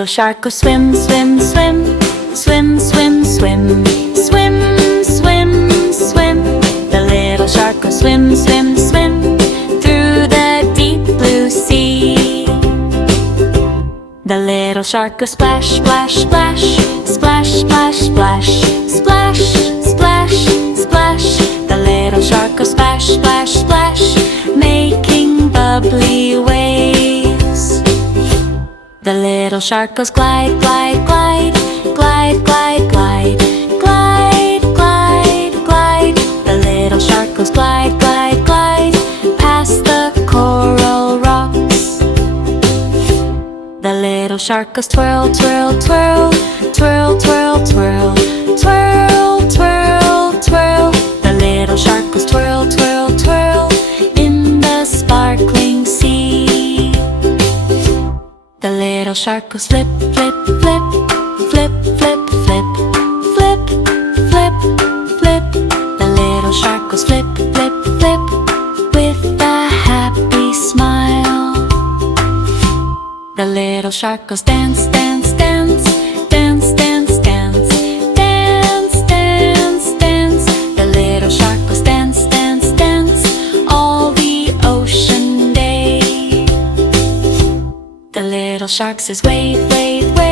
little shark goes swim, swim, swim, swim, swim, swim, swim, swim, swim. The little shark goes swim, swim, swim through the deep blue sea. The little shark goes splash, splash, splash, splash, splash, splash, splash, splash, splash. The little shark goes splash, splash, splash, making bubbly waves. The little shark goes glide, glide, glide, glide, glide, glide, glide, glide, glide. The little shark goes glide, glide, glide past the coral rocks. The little shark goes twirl, twirl, twirl, twirl, twirl, twirl, twirl, twirl, twirl. The little shark goes twirl, twirl, twirl in the sparkling sea. The little shark goes flip, flip, flip, flip, flip, flip, flip, flip, flip. The little shark goes flip, flip, flip with a happy smile. The little shark goes dance, dance, dance, dance, dance, dance, dance, dance, dance. The little shark goes dance, dance, dance all the ocean day. The little shark says wave, wave, wave.